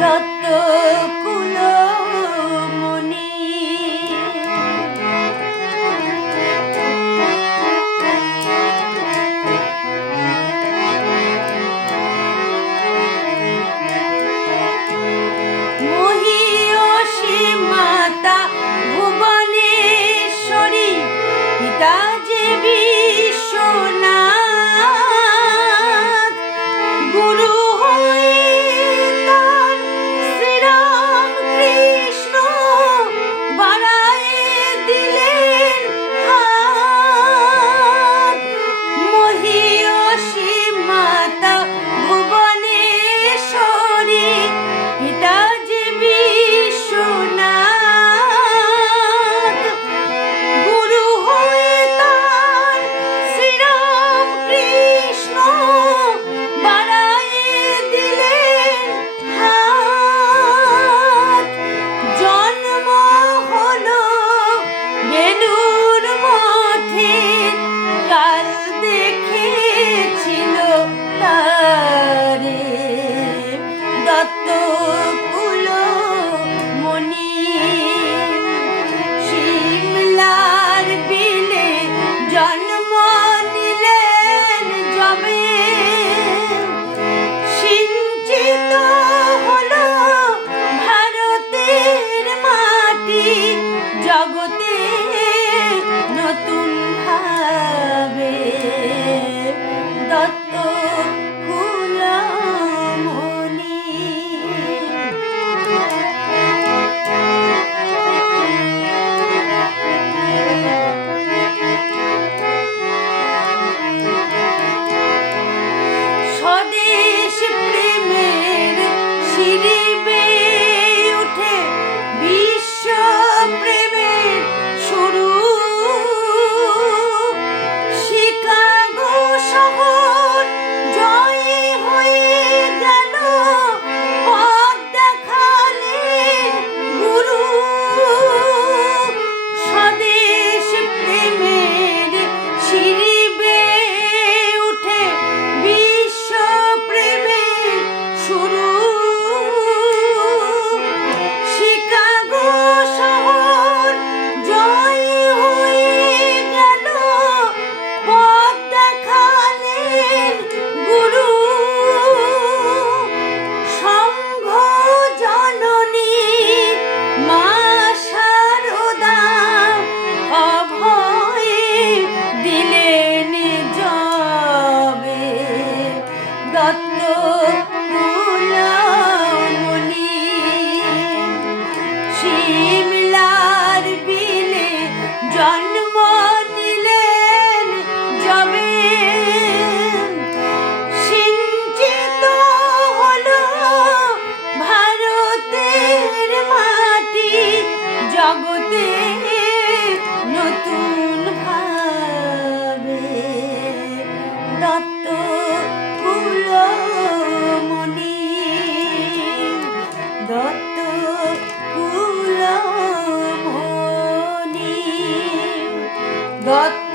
দত্ত কুলমণি। মহিয়সী মাতা ভুবনেশ্বরী, পিতা যে বিশ্বনাথ, গুরু হয়ে তার শ্রীরাম কৃষ্ণ বাড়ায়ে দিলেন হাত। মহিয়সী মাতা ভুবনেশ্বরী, পিতা যে বিশ্বনাথ, গুরু হয়ে তার শ্রীরাম কৃষ্ণ বাড়ায়ে দিলেন হাত। জন্ম হলো বেলুর মঠে, কাল দেখেছিল তারে দত্ত কুলমণি। শিমলার বিলে জন্ম নিলেন যবে, সিঞ্চিত হলো ভারতের মাটি, জগতে নতুন ভাবে দত্ত কুলমণি। স্বদেশ প্রেমের সিঁড়ি বেয়ে উঠে বিশ্ব প্রেমের শুরু। শিকাগো শহর জয় হয়ে গেল, পথ দেখালেন গুরু। স্বদেশ প্রেমের সিঁড়ি বেয়ে উঠে বিশ্ব প্রেমের শুরু। শিকাগো শহর জয় হয়ে গেল, পথ দেখালেন গুরু। সংঘ জননী মা শারদা অভয়ে দিলেন যবে দত্ত কুলমণি। শিমলার বিলে জন্ম নিলেন যবে, সিঞ্চিত হলো ভারতের মাটি, জগতে নতুন ভাবে দত্ত কুলমণি। দত্ত কুলমণি। দত্ত